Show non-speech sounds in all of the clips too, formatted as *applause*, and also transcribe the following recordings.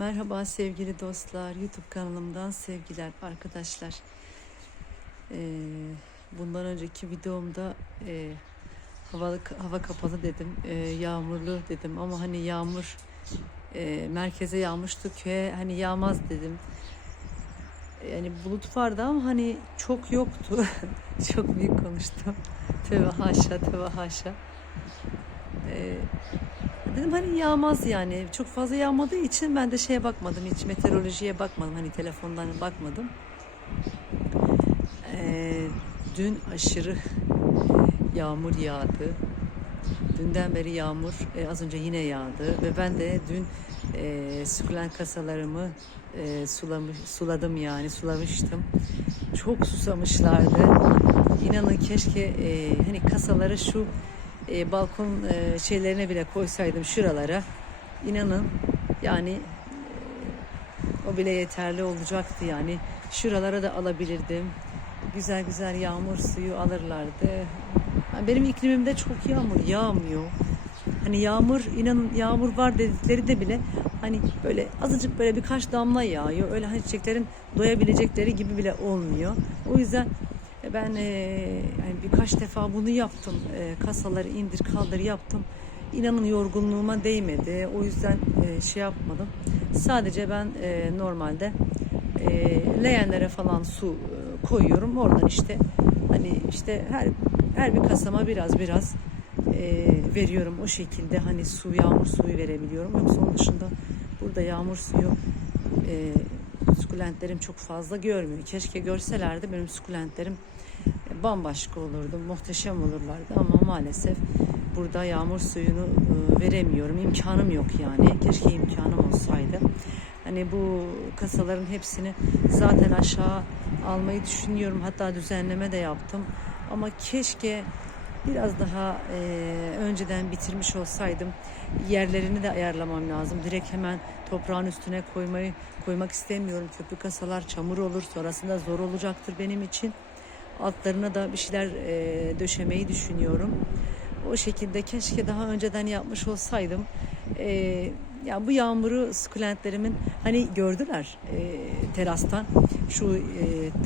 Merhaba sevgili dostlar, YouTube kanalımdan sevgiler arkadaşlar. Ee, bundan önceki videomda e, hava, hava kapalı dedim, e, yağmurlu dedim ama hani yağmur e, merkeze yağmıştı, köye hani yağmaz dedim. Yani bulut vardı ama hani çok yoktu. *laughs* çok büyük konuştum. Tövbe haşa, tövbe haşa. Ee, Dedim hani yağmaz yani. Çok fazla yağmadığı için ben de şeye bakmadım. Hiç meteorolojiye bakmadım. Hani telefondan bakmadım. Ee, dün aşırı yağmur yağdı. Dünden beri yağmur e, az önce yine yağdı ve ben de dün e, sukulent kasalarımı e, sulamış, suladım yani sulamıştım. Çok susamışlardı. İnanın keşke e, hani kasaları şu e, balkon e, şeylerine bile koysaydım şuralara. İnanın yani e, o bile yeterli olacaktı yani. Şuralara da alabilirdim. Güzel güzel yağmur suyu alırlardı. Yani benim iklimimde çok yağmur yağmıyor. Hani yağmur inanın yağmur var dedikleri de bile hani böyle azıcık böyle birkaç damla yağıyor. Öyle hani çiçeklerin doyabilecekleri gibi bile olmuyor. O yüzden ben e, yani birkaç defa bunu yaptım. E, kasaları indir kaldır yaptım. İnanın yorgunluğuma değmedi. O yüzden e, şey yapmadım. Sadece ben e, normalde e, leğenlere falan su e, koyuyorum. Oradan işte hani işte her her bir kasama biraz biraz e, veriyorum. O şekilde hani su yağmur suyu verebiliyorum. Yoksa onun dışında burada yağmur suyu e, sukulentlerim çok fazla görmüyor. Keşke görselerdi benim sukulentlerim bambaşka olurdu, muhteşem olurlardı ama maalesef burada yağmur suyunu e, veremiyorum. İmkanım yok yani. Keşke imkanım olsaydı. Hani bu kasaların hepsini zaten aşağı almayı düşünüyorum. Hatta düzenleme de yaptım. Ama keşke biraz daha e, önceden bitirmiş olsaydım yerlerini de ayarlamam lazım. Direkt hemen toprağın üstüne koymayı koymak istemiyorum. Köpük kasalar çamur olur. Sonrasında zor olacaktır benim için. Altlarına da bir şeyler e, döşemeyi düşünüyorum. O şekilde keşke daha önceden yapmış olsaydım. E, ya bu yağmuru sukulentlerimin hani gördüler e, terastan. Şu e,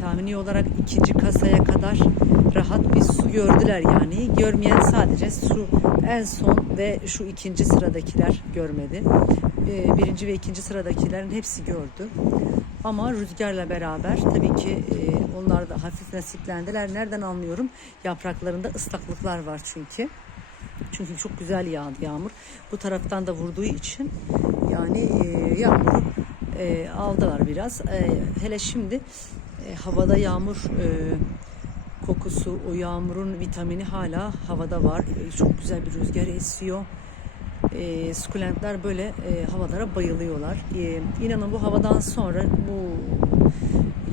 tahmini olarak ikinci kasaya kadar rahat bir su gördüler yani. Görmeyen sadece su. En son ve şu ikinci sıradakiler görmedi. E, birinci ve ikinci sıradakilerin hepsi gördü. Ama rüzgarla beraber tabii ki e, onlar da hafif nasiplendiler. Nereden anlıyorum? Yapraklarında ıslaklıklar var çünkü çünkü çok güzel yağdı yağmur. Bu taraftan da vurduğu için yani e, yağmuru e, aldılar biraz. E, hele şimdi e, havada yağmur e, kokusu, o yağmurun vitamini hala havada var. E, çok güzel bir rüzgar esiyor. E, sukulentler böyle e, havalara bayılıyorlar. E, inanın bu havadan sonra bu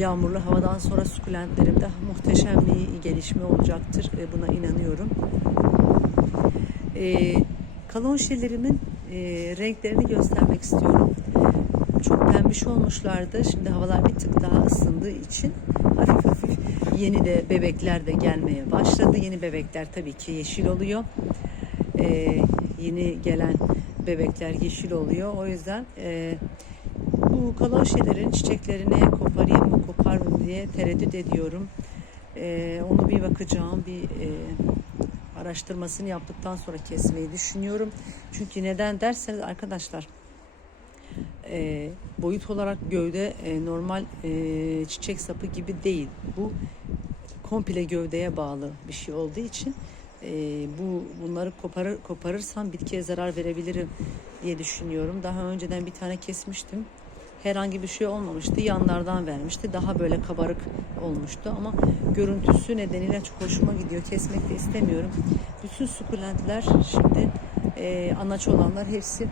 yağmurlu havadan sonra sukulentlerimde muhteşem bir gelişme olacaktır. E, buna inanıyorum. E, kalonşelerimin e, renklerini göstermek istiyorum. Çok pembiş olmuşlardı. Şimdi havalar bir tık daha ısındığı için hafif hafif yeni de bebekler de gelmeye başladı. Yeni bebekler tabii ki yeşil oluyor. E, yeni gelen bebekler yeşil oluyor. O yüzden e, bu kalonşelerin çiçeklerini koparayım mı koparmayayım diye tereddüt ediyorum. E, onu bir bakacağım. Bir e, araştırmasını yaptıktan sonra kesmeyi düşünüyorum. Çünkü neden derseniz arkadaşlar e, boyut olarak gövde e, normal e, çiçek sapı gibi değil. Bu komple gövdeye bağlı bir şey olduğu için e, bu bunları koparır, koparırsam bitkiye zarar verebilirim diye düşünüyorum. Daha önceden bir tane kesmiştim. Herhangi bir şey olmamıştı. Yanlardan vermişti. Daha böyle kabarık olmuştu ama görüntüsü nedeniyle çok hoşuma gidiyor. Kesmek de istemiyorum. Bütün sukulentler şimdi e, anaç olanlar hepsi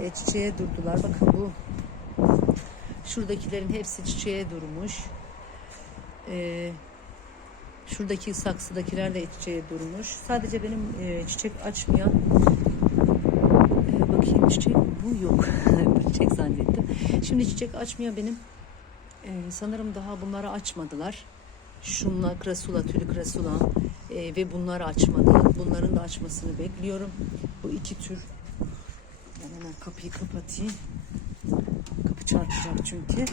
e, çiçeğe durdular. Bakın bu şuradakilerin hepsi çiçeğe durmuş. E, şuradaki saksıdakiler de çiçeğe durmuş. Sadece benim e, çiçek açmayan çiçek bu yok. *laughs* çiçek zannettim. Şimdi çiçek açmıyor benim. E, sanırım daha bunları açmadılar. Şunla krasula, tülü krasula e, ve bunları açmadı. Bunların da açmasını bekliyorum. Bu iki tür. Ben hemen kapıyı kapatayım. Kapı çarpacak çünkü.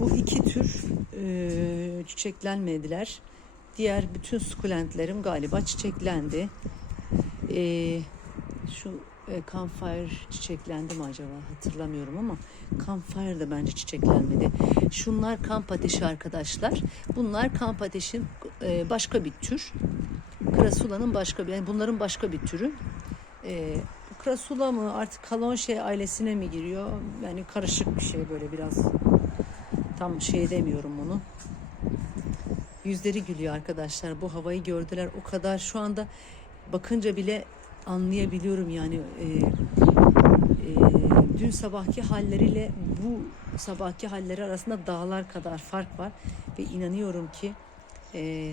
Bu iki tür e, çiçeklenmediler. Diğer bütün sukulentlerim galiba çiçeklendi. E, şu e, campfire çiçeklendi mi acaba hatırlamıyorum ama campfire da bence çiçeklenmedi. Şunlar kamp ateşi arkadaşlar. Bunlar kamp ateşin e, başka bir tür. Krasulanın başka bir, yani bunların başka bir türü. E, krasula mı artık kalonşe ailesine mi giriyor? Yani karışık bir şey böyle biraz. Tam şey demiyorum bunu. Yüzleri gülüyor arkadaşlar. Bu havayı gördüler. O kadar şu anda bakınca bile anlayabiliyorum yani. E, e, dün sabahki halleriyle bu sabahki halleri arasında dağlar kadar fark var. Ve inanıyorum ki e,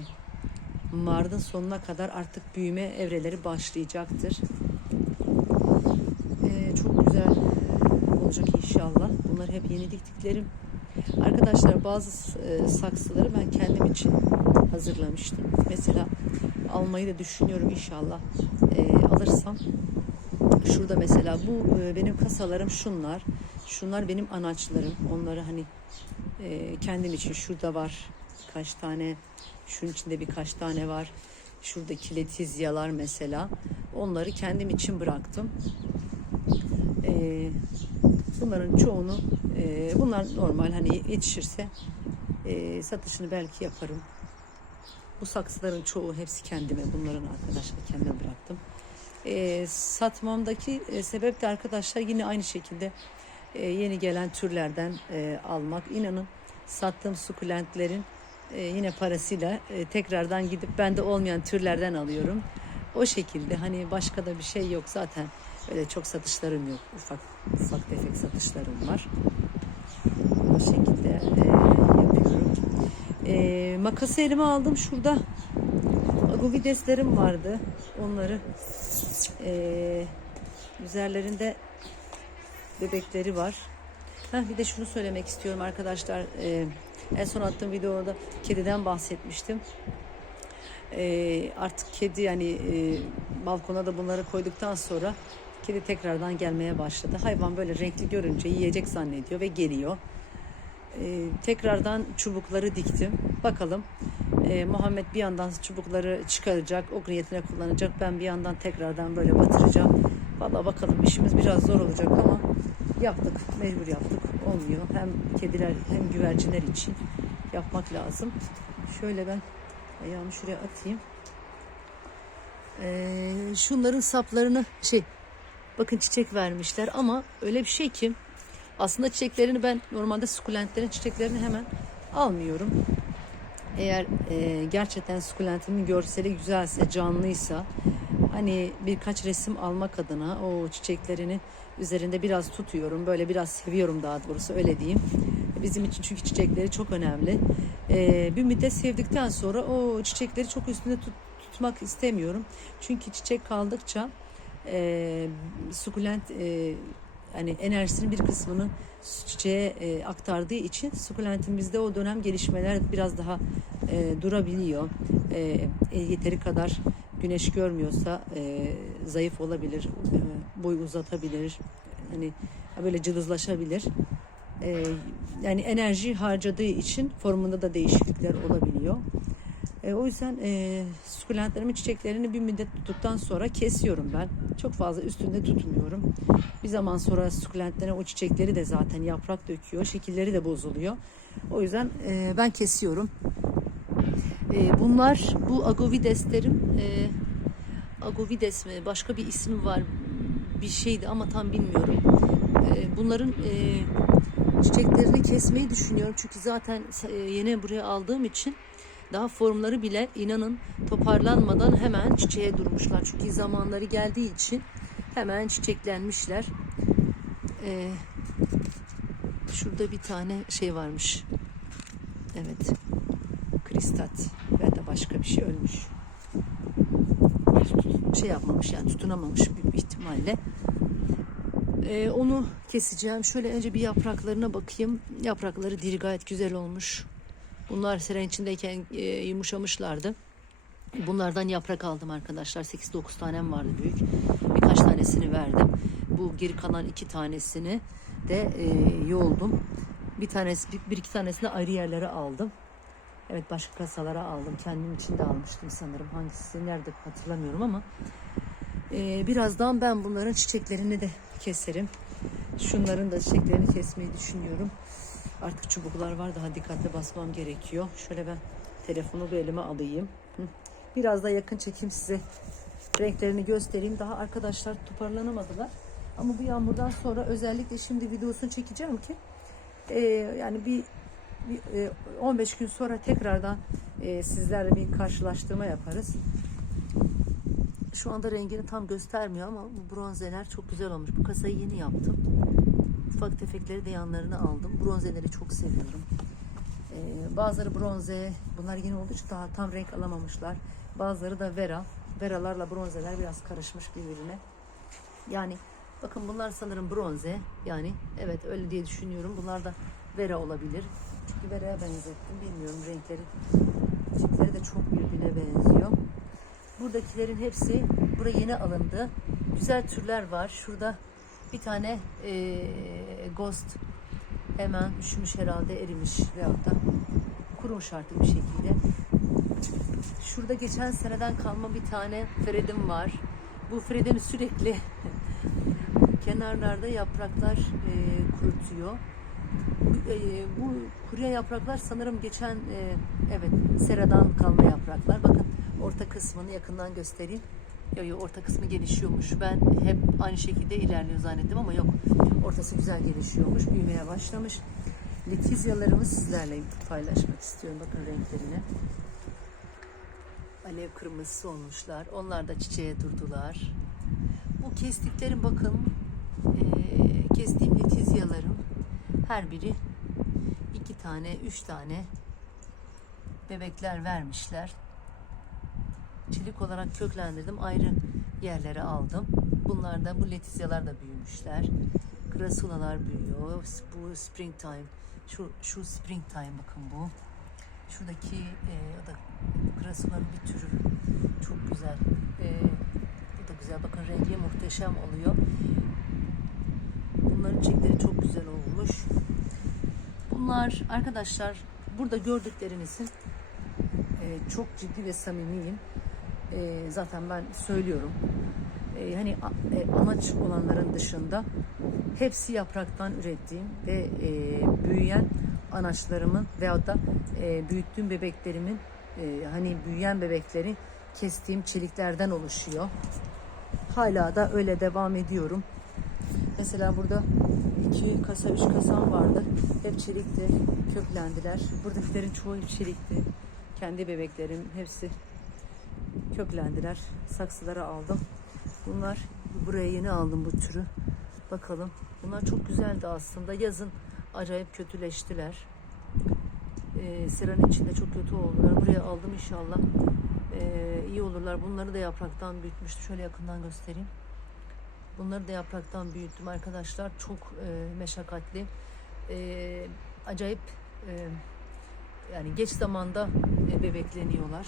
Mart'ın sonuna kadar artık büyüme evreleri başlayacaktır. E, çok güzel olacak inşallah. Bunlar hep yeni diktiklerim. Arkadaşlar bazı e, saksıları ben kendim için hazırlamıştım. Mesela almayı da düşünüyorum inşallah e, alırsam. Şurada mesela bu e, benim kasalarım şunlar. Şunlar benim anaçlarım. Onları hani e, kendim için şurada var birkaç tane. Şunun içinde birkaç tane var. Şuradaki letizyalar mesela. Onları kendim için bıraktım. E, bunların çoğunu e, bunlar normal hani yetişirse e, satışını belki yaparım. Bu saksıların çoğu hepsi kendime. Bunların arkadaşlar kendime bıraktım. E, satmamdaki e, sebep de arkadaşlar yine aynı şekilde e, yeni gelen türlerden e, almak. İnanın sattığım sukulentlerin e, yine parasıyla e, tekrardan gidip bende olmayan türlerden alıyorum. O şekilde hani başka da bir şey yok zaten. Öyle çok satışlarım yok. Ufak ufak tefek satışlarım var. O şekilde e, yapıyorum. E, makası elime aldım şurada. Agovideslerim vardı. Onları e, üzerlerinde bebekleri var. Heh, bir de şunu söylemek istiyorum arkadaşlar. E, en son attığım videoda kediden bahsetmiştim. E, artık kedi yani e, balkona da bunları koyduktan sonra kedi tekrardan gelmeye başladı. Hayvan böyle renkli görünce yiyecek zannediyor ve geliyor. E, tekrardan çubukları diktim. Bakalım e, Muhammed bir yandan çubukları çıkaracak, ok niyetine kullanacak. Ben bir yandan tekrardan böyle batıracağım. Valla bakalım işimiz biraz zor olacak ama yaptık, mecbur yaptık. Olmuyor. Hem kediler hem güvercinler için yapmak lazım. Şöyle ben ayağımı şuraya atayım. Ee, şunların saplarını şey bakın çiçek vermişler ama öyle bir şey ki aslında çiçeklerini ben normalde sukulentlerin çiçeklerini hemen almıyorum. Eğer e, gerçekten sukulentimin görseli güzelse, canlıysa hani birkaç resim almak adına o çiçeklerini üzerinde biraz tutuyorum. Böyle biraz seviyorum daha doğrusu öyle diyeyim. Bizim için çünkü çiçekleri çok önemli. E, bir müddet sevdikten sonra o çiçekleri çok üstünde tut, tutmak istemiyorum. Çünkü çiçek kaldıkça e, sukulent e, hani enerjisinin bir kısmını çiçeğe e, aktardığı için sukulentimizde o dönem gelişmeler biraz daha e, durabiliyor. E, e, yeteri kadar güneş görmüyorsa e, zayıf olabilir, e, boy uzatabilir, hani böyle cılızlaşabilir. E, yani enerji harcadığı için formunda da değişiklikler olabiliyor. E, o yüzden e, sukulentlerimin çiçeklerini bir müddet tuttuktan sonra kesiyorum ben. Çok fazla üstünde tutmuyorum. Bir zaman sonra sukulentlerin o çiçekleri de zaten yaprak döküyor. Şekilleri de bozuluyor. O yüzden e, ben kesiyorum. E, bunlar bu agovideslerim e, agovides mi başka bir ismi var bir şeydi ama tam bilmiyorum. E, bunların e, çiçeklerini kesmeyi düşünüyorum. Çünkü zaten e, yeni buraya aldığım için daha formları bile inanın toparlanmadan hemen çiçeğe durmuşlar. Çünkü zamanları geldiği için hemen çiçeklenmişler. Ee, şurada bir tane şey varmış. Evet. Kristat. Ve de başka bir şey ölmüş. Şey yapmamış yani tutunamamış bir ihtimalle. Ee, onu keseceğim. Şöyle önce bir yapraklarına bakayım. Yaprakları diri gayet güzel olmuş. Bunlar seren içindeyken e, yumuşamışlardı. Bunlardan yaprak aldım arkadaşlar. 8-9 tanem vardı büyük. Birkaç tanesini verdim. Bu geri kalan iki tanesini de e, yoldum. Bir tanesi, bir iki tanesini ayrı yerlere aldım. Evet başka kasalara aldım. Kendim için de almıştım sanırım. Hangisi nerede hatırlamıyorum ama. e, birazdan ben bunların çiçeklerini de keserim. Şunların da çiçeklerini kesmeyi düşünüyorum. Artık çubuklar var daha dikkatli basmam gerekiyor. Şöyle ben telefonu bir elime alayım. Biraz da yakın çekeyim size renklerini göstereyim. Daha arkadaşlar toparlanamadılar. Ama bu yağmurdan sonra özellikle şimdi videosunu çekeceğim ki e, yani bir, bir, e, 15 gün sonra tekrardan e, sizlerle bir karşılaştırma yaparız. Şu anda rengini tam göstermiyor ama bu bronzeler çok güzel olmuş. Bu kasayı yeni yaptım. Ufak tefekleri de yanlarına aldım. Bronzeleri çok seviyorum. Ee, bazıları bronze, bunlar yeni olduğu için daha tam renk alamamışlar. Bazıları da vera. Veralarla bronzeler biraz karışmış birbirine. Yani bakın bunlar sanırım bronze. Yani evet öyle diye düşünüyorum. Bunlar da vera olabilir. Çünkü veraya benzettim. Bilmiyorum renkleri. Tipleri de çok birbirine benziyor. Buradakilerin hepsi buraya yeni alındı. Güzel türler var. Şurada bir tane eee, ghost hemen üşümüş herhalde erimiş veyahut da kurumuş artık bir şekilde. Şurada geçen seneden kalma bir tane Fred'im var. Bu Fred'im sürekli *laughs* kenarlarda yapraklar eee, kurutuyor. Bu, eee, bu kuruyan yapraklar sanırım geçen eee, evet seradan kalma yapraklar. Bakın orta kısmını yakından göstereyim. Yok yok orta kısmı gelişiyormuş. Ben hep aynı şekilde ilerliyor zannettim ama yok. Ortası güzel gelişiyormuş. Büyümeye başlamış. Letizyalarımı sizlerle paylaşmak istiyorum. Bakın renklerine. Alev kırmızısı olmuşlar. Onlar da çiçeğe durdular. Bu kestiklerim bakın eee, kestiğim letizyalarım her biri iki tane, üç tane bebekler vermişler çelik olarak köklendirdim. Ayrı yerlere aldım. Bunlar da bu letizyalar da büyümüşler. Krasulalar büyüyor. Bu springtime. Şu, şu springtime bakın bu. Şuradaki e, o da krasulanın bir türü. Çok güzel. E, bu da güzel. Bakın rengi muhteşem oluyor. Bunların çiçekleri çok güzel olmuş. Bunlar arkadaşlar burada gördüklerinizin e, çok ciddi ve samimiyim. E, zaten ben söylüyorum. E, hani a- e, amaç olanların dışında hepsi yapraktan ürettiğim ve e, büyüyen anaçlarımın veyahut da e, büyüttüğüm bebeklerimin e, hani büyüyen bebekleri kestiğim çeliklerden oluşuyor. Hala da öyle devam ediyorum. Mesela burada iki kasa, üç kasam vardı. Hep çelikti, köklendiler. Buradakilerin çoğu hep çelikti. Kendi bebeklerim hepsi köklendiler. Saksılara aldım. Bunlar buraya yeni aldım bu türü. Bakalım. Bunlar çok güzeldi aslında. Yazın acayip kötüleştiler. Ee, seranın içinde çok kötü oldular. Buraya aldım inşallah. Ee, iyi olurlar. Bunları da yapraktan büyütmüştü. Şöyle yakından göstereyim. Bunları da yapraktan büyüttüm arkadaşlar. Çok e, meşakkatli. E, acayip e, yani geç zamanda e, bebekleniyorlar.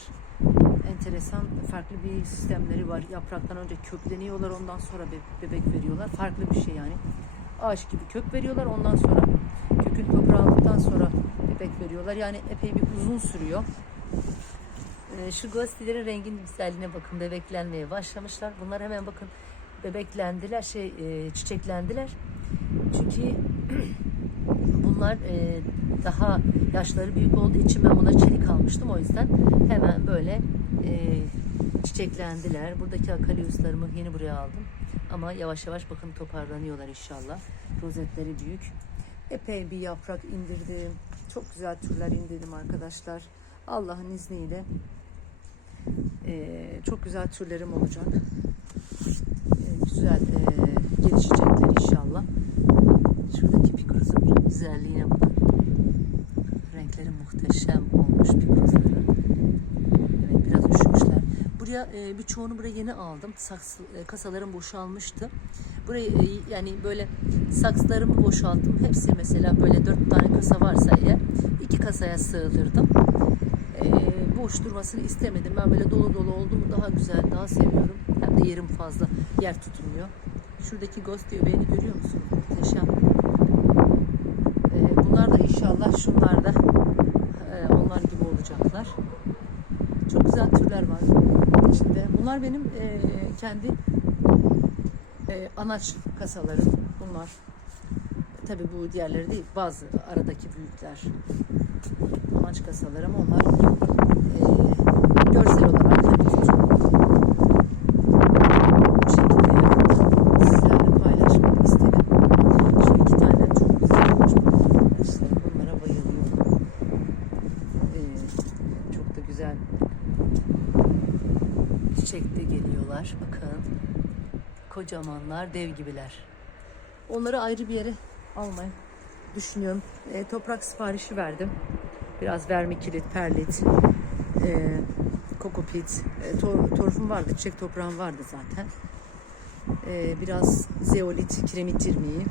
Enteresan farklı bir sistemleri var. Yapraktan önce kökleniyorlar ondan sonra be- bebek veriyorlar. Farklı bir şey yani. Ağaç gibi kök veriyorlar ondan sonra kökün toprağı aldıktan sonra bebek veriyorlar. Yani epey bir uzun sürüyor. Ee, şu gazetelerin rengin güzelliğine bakın bebeklenmeye başlamışlar. Bunlar hemen bakın bebeklendiler şey e, çiçeklendiler. Çünkü *clears throat* bunlar e, daha yaşları büyük olduğu için ben bunları çelik almıştım o yüzden hemen böyle e, çiçeklendiler. Buradaki akaliuslarımı yeni buraya aldım. Ama yavaş yavaş bakın toparlanıyorlar inşallah. Rozetleri büyük. Epey bir yaprak indirdim. Çok güzel türler indirdim arkadaşlar. Allah'ın izniyle e, çok güzel türlerim olacak. E, güzel e, gelişecekler inşallah. Şuradaki pikruzun güzelliğine bakın. Renkleri muhteşem olmuş pikruzları. Buraya e, birçoğunu buraya yeni aldım. Saksı, e, kasalarım boşalmıştı. Burayı e, yani böyle saksılarımı boşalttım. Hepsi mesela böyle dört tane kasa varsa eğer iki kasaya sığdırdım. E, boş durmasını istemedim. Ben böyle dolu dolu oldu daha güzel, daha seviyorum. Hem de yerim fazla yer tutmuyor. Şuradaki ghost öbeğini görüyor musunuz? Muhteşem. Ee, bunlar da inşallah şunlar da e, onlar gibi olacaklar. Çok güzel türler var içinde. Bunlar benim e, kendi e, anaç kasalarım. Bunlar. Tabii bu diğerleri değil. Bazı aradaki büyükler. Anaç kasalarım. Onlar e, görsel olarak hani çok bu şekilde sizlerle paylaşmak istedim. Şu iki tane çok güzel olmuş arkadaşlar. Bunlara bayılıyorum. Ee, çok da güzel çiçekli geliyorlar. Bakın. Kocamanlar, dev gibiler. Onları ayrı bir yere almayı düşünüyorum. Ee, toprak siparişi verdim. Biraz vermikilit, perlit, e, kokopit, e, tor- torfum vardı, çiçek toprağım vardı zaten. E, biraz zeolit, kiremit irmiği,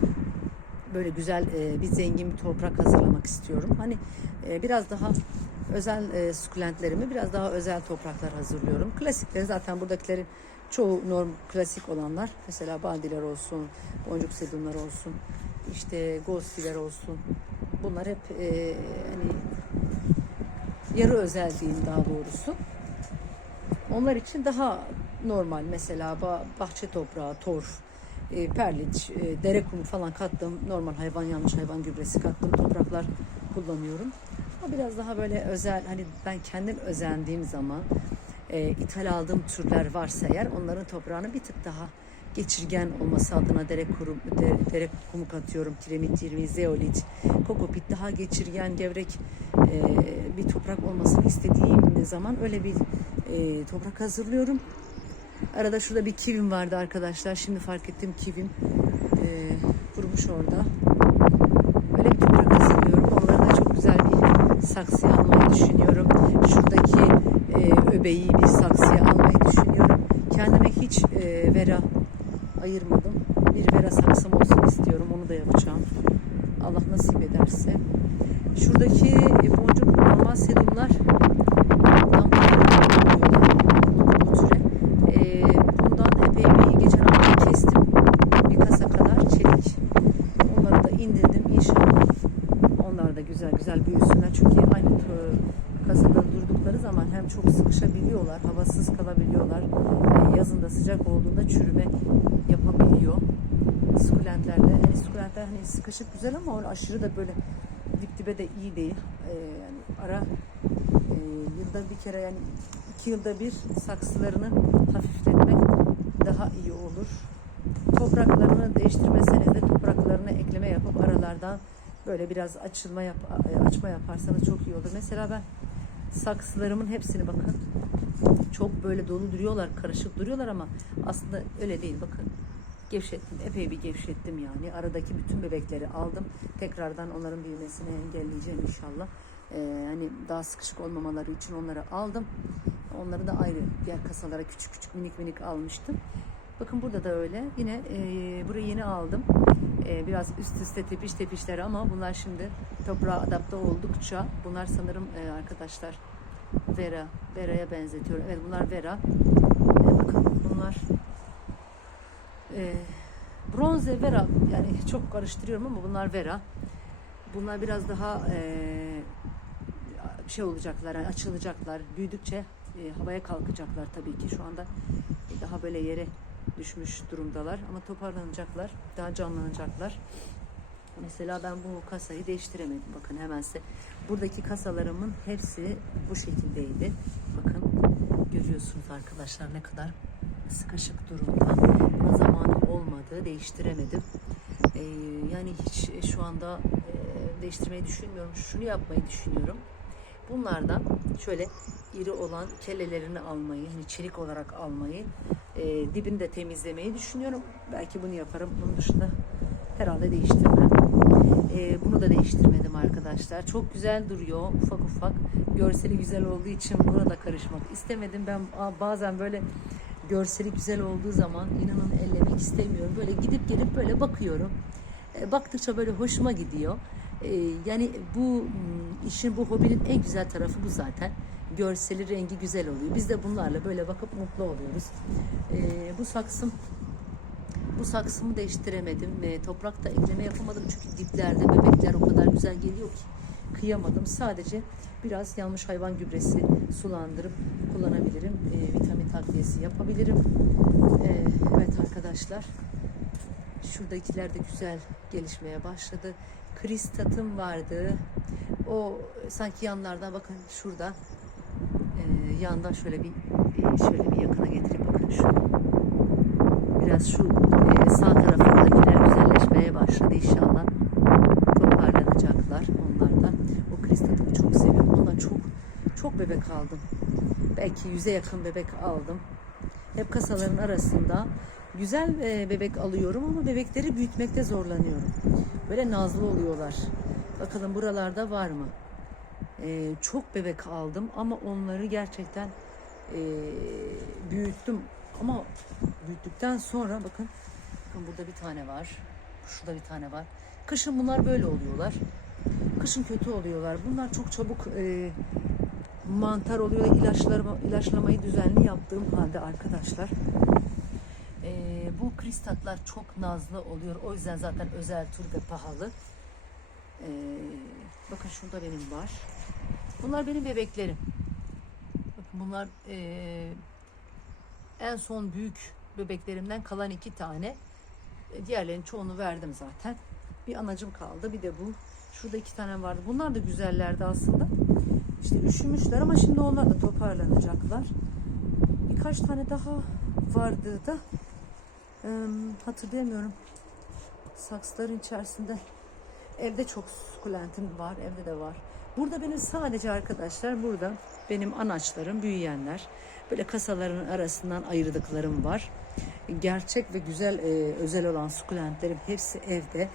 böyle güzel e, bir zengin bir toprak hazırlamak istiyorum. Hani e, biraz daha özel e, sukulentlerimi biraz daha özel topraklar hazırlıyorum. Klasikleri zaten buradakilerin çoğu norm klasik olanlar. Mesela bandiler olsun, boncuk sedumlar olsun, işte ghostiler olsun. Bunlar hep e, hani yarı özel diyeyim daha doğrusu. Onlar için daha normal mesela ba- bahçe toprağı, torf, e, perlit, e, dere kumu falan kattım. Normal hayvan yanlış hayvan gübresi kattım. Topraklar kullanıyorum. Ama biraz daha böyle özel hani ben kendim özendiğim zaman e, ithal aldığım türler varsa eğer onların toprağını bir tık daha geçirgen olması adına dere, kuru, dere, dere kumu katıyorum. Kiremit, irmi, zeolit, kokopit daha geçirgen, gevrek e, bir toprak olmasını istediğim zaman öyle bir e, toprak hazırlıyorum. Arada şurada bir kivim vardı arkadaşlar. Şimdi fark ettim kivim e, kurumuş orada. Böyle bir toprak hazırlıyorum. Onları da çok güzel bir saksıya almayı düşünüyorum. Şuradaki öbeği bir saksıya almayı düşünüyorum. Kendime hiç e, vera ayırmadım. Bir vera saksım olsun istiyorum. Onu da yapacağım. Allah nasip ederse. Şuradaki boncuk normal sedumlar tam bu türe. E, bundan epey bir geçen hafta kestim. Bir kasa kadar çelik. Onları da indirdim inşallah. Onlar da güzel güzel büyüsünler. Çünkü aynı tö- kasada durdukları zaman hem çok sıkışabiliyorlar, havasız kalabiliyorlar. E, yazın da sıcak olduğunda çürüme yapabiliyor. Sukulentlerde, yani sukulentler hani sıkışık güzel ama öyle aşırı da böyle dip dibe de iyi değil. E, yani ara e, yılda bir kere yani iki yılda bir saksılarını hafifletmek daha iyi olur. Topraklarını değiştirmeseniz de topraklarına ekleme yapıp aralardan böyle biraz açılma yap, açma yaparsanız çok iyi olur. Mesela ben saksılarımın hepsini bakın çok böyle dolu duruyorlar, karışık duruyorlar ama aslında öyle değil bakın. Gevşettim, epey bir gevşettim yani. Aradaki bütün bebekleri aldım. Tekrardan onların büyümesini engelleyeceğim inşallah. Ee, hani daha sıkışık olmamaları için onları aldım. Onları da ayrı diğer kasalara küçük küçük minik minik almıştım. Bakın burada da öyle. Yine e, burayı yeni aldım. E, biraz üst üste tepiş tepişler ama bunlar şimdi toprağa adapte oldukça bunlar sanırım e, arkadaşlar Vera, Vera'ya benzetiyorum. Evet bunlar Vera. E, bakın bunlar e, bronze Vera yani çok karıştırıyorum ama bunlar Vera. Bunlar biraz daha e, şey olacaklar, açılacaklar. Büyüdükçe e, havaya kalkacaklar tabii ki. Şu anda daha böyle yere düşmüş durumdalar ama toparlanacaklar, daha canlanacaklar. Mesela ben bu kasayı değiştiremedim. Bakın hemen size. Buradaki kasalarımın hepsi bu şekildeydi. Bakın görüyorsunuz arkadaşlar ne kadar sıkışık durumda. Buna zamanım olmadı. Değiştiremedim. Ee, yani hiç şu anda e, değiştirmeyi düşünmüyorum. Şunu yapmayı düşünüyorum. Bunlardan şöyle iri olan kellelerini almayı, hani çelik olarak almayı, e, dibini de temizlemeyi düşünüyorum. Belki bunu yaparım. Bunun dışında herhalde değiştirmem. E, bunu da değiştirmedim arkadaşlar. Çok güzel duruyor ufak ufak. Görseli güzel olduğu için buna da karışmak istemedim. Ben bazen böyle görseli güzel olduğu zaman inanın ellemek istemiyorum. Böyle gidip gelip böyle bakıyorum. E, baktıkça böyle hoşuma gidiyor. E, yani bu işin, bu hobinin en güzel tarafı bu zaten. Görseli, rengi güzel oluyor. Biz de bunlarla böyle bakıp mutlu oluyoruz. E, bu saksım Bu saksımı değiştiremedim. E, toprakta ekleme yapamadım çünkü diplerde bebekler o kadar güzel geliyor ki kıyamadım. Sadece biraz yanmış hayvan gübresi sulandırıp kullanabilirim. E, vitamin takviyesi yapabilirim. E, evet arkadaşlar. Şuradakiler de güzel gelişmeye başladı. Kristatım vardı. O sanki yanlardan bakın şurada yandan şöyle bir şöyle bir yakına getireyim bakın şu. Biraz şu e, sağ tarafındakiler güzelleşmeye başladı inşallah. Toparlanacaklar onlar da o kristatımı çok seviyorum. Ondan çok çok bebek aldım. Belki yüze yakın bebek aldım. Hep kasaların arasında güzel e, bebek alıyorum ama bebekleri büyütmekte zorlanıyorum. Böyle nazlı oluyorlar. Bakalım buralarda var mı ee, çok bebek aldım ama onları gerçekten e, büyüttüm. Ama büyüttükten sonra bakın, bakın burada bir tane var. Şurada bir tane var. Kışın bunlar böyle oluyorlar. Kışın kötü oluyorlar. Bunlar çok çabuk e, mantar oluyor. İlaçlarımı, ilaçlamayı düzenli yaptığım halde arkadaşlar. E, bu kristatlar çok nazlı oluyor. O yüzden zaten özel tür ve pahalı. Ee, bakın şurada benim var. Bunlar benim bebeklerim. Bunlar ee, en son büyük bebeklerimden kalan iki tane. E, Diğerlerinin çoğunu verdim zaten. Bir anacım kaldı bir de bu. Şurada iki tane vardı. Bunlar da güzellerdi aslında. İşte üşümüşler ama şimdi onlar da toparlanacaklar. Birkaç tane daha vardı da ee, hatırlayamıyorum. Saksıların içerisinde Evde çok sukulentim var, evde de var. Burada benim sadece arkadaşlar burada benim anaçlarım, büyüyenler. Böyle kasaların arasından ayırdıklarım var. Gerçek ve güzel e, özel olan sukulentlerim hepsi evde.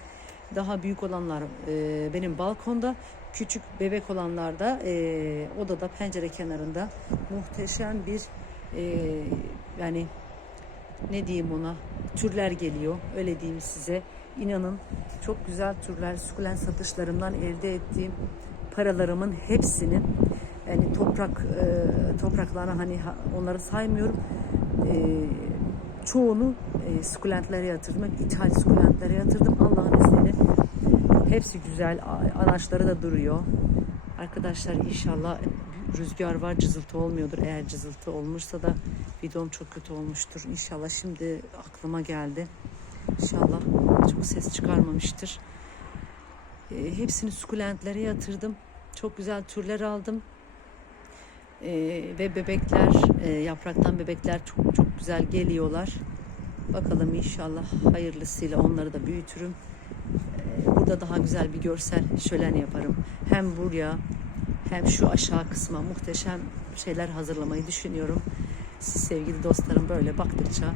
Daha büyük olanlar e, benim balkonda. Küçük bebek olanlar da e, odada pencere kenarında muhteşem bir e, yani ne diyeyim ona türler geliyor öyle diyeyim size inanın çok güzel türler sukulent satışlarımdan elde ettiğim paralarımın hepsini yani toprak e, topraklarına hani ha- onları saymıyorum. E, çoğunu e, sukulentlere yatırdım ithal sukulentlere yatırdım. Allah'ın izniyle hepsi güzel anaçları da duruyor. Arkadaşlar inşallah rüzgar var cızıltı olmuyordur. Eğer cızıltı olmuşsa da videom çok kötü olmuştur. İnşallah şimdi aklıma geldi. İnşallah çok ses çıkarmamıştır. E, hepsini sukulentlere yatırdım. Çok güzel türler aldım. E, ve bebekler, e, yapraktan bebekler çok çok güzel geliyorlar. Bakalım inşallah hayırlısıyla onları da büyütürüm. E, burada daha güzel bir görsel şölen yaparım. Hem buraya hem şu aşağı kısma muhteşem şeyler hazırlamayı düşünüyorum. Siz sevgili dostlarım böyle baktıkça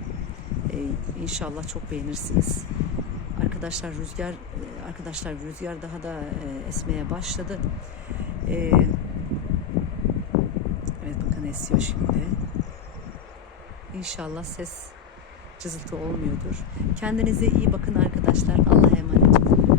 e, inşallah çok beğenirsiniz. Arkadaşlar rüzgar e, arkadaşlar rüzgar daha da e, esmeye başladı. E, evet bakın esiyor şimdi. İnşallah ses cızıltı olmuyordur. Kendinize iyi bakın arkadaşlar. Allah'a emanet olun.